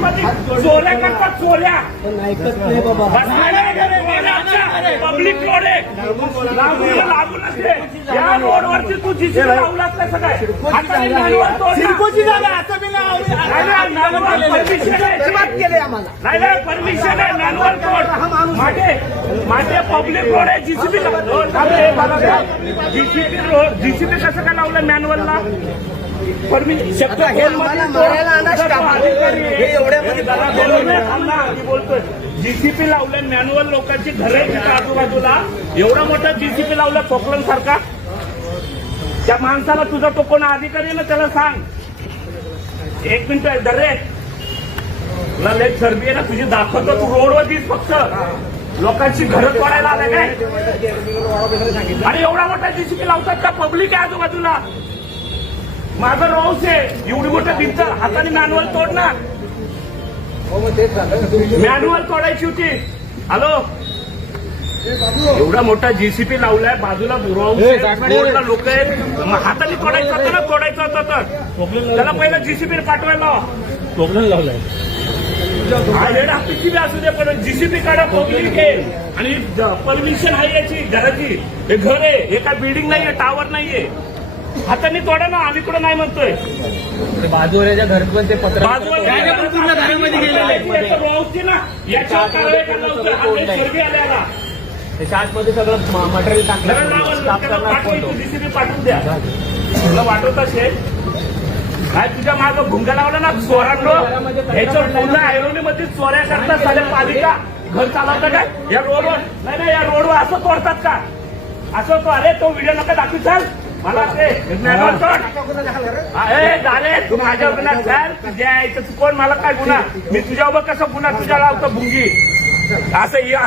चोऱ्या करतात चोऱ्या. ऐकत नाही बाबा. पब्लिक रोड आहे लागूनच आहे. या रोडवरती तू जिथे लावलाच नाही सगळं सिडकोची जागा आता मी केले आम्हाला. नाही परमिशन आहे मॅन्युअल रोड माझे पब्लिक रोड आहे. जीसीबी जीसीबी कसं काय लावलं मॅन्युअलला बोलतोय जीसीपी लावलं मॅन्युअल लोकांची घरं आहेत आजूबाजूला. एवढा मोठा जीसीपी लावला पोकलन सारखा. त्या माणसाला तुझा तो कोण अधिकारी ना त्याला सांग. एक मिनिट दरे तुला लेट सर्दी आहे ना तुझी दाखवतो. तू रोडवर दिस फक्त लोकांची घरं तोडायला आलाय काय. आणि एवढा मोठा जीसीपी लावतात का पब्लिक आहे आजूबाजूला. माझं रोज आहे एवढी मोठं भिंत हाताने मॅन्युअल तोड ना. मॅन्युअल तोडायची होती. हॅलो एवढा मोठा जीसीपी लावलाय बाजूला रोडला लोक आहेत. हाताने तोडायचं होतं ना तोडायचं होतं तर त्याला पहिलं जीसीपी पाठवायला लावलाय. पिशवी असू दे पण जीसीपी काढा पब्लिक आहे आणि परमिशन आहे याची घराची. हे घर आहे हे काय बिल्डिंग नाहीये टावर नाहीये. हाताने तोडा ना आम्ही कुठं नाही म्हणतोय. बाजूच्या घर पण ते पत्र घरामध्ये गेलेले ना याच्यावर कारवाई आल्याला त्याच्या आतमध्ये सगळं मटेरियल टाकलं. जीसीबी पाठवून द्या. तुला वाटत असेल काय तुझ्या मागं भुंगा लावला ना चोरांनो. ह्याच्यावर पुन्हा ऐरोलीमध्ये चोऱ्या करतात साले पालिका घर चालवतं काय या रोडवर. नाही या रोडवर असं तोडतात का असं तो. अरे तो व्हिडिओ नका दाखवी चाल मला ते तू माझ्या गुन्हा चाल तुझ्या यायचं तू कोण मला काय गुन्हा. मी तुझ्यावर कसं गुन्हा तुझ्या लावतो भुंगी असं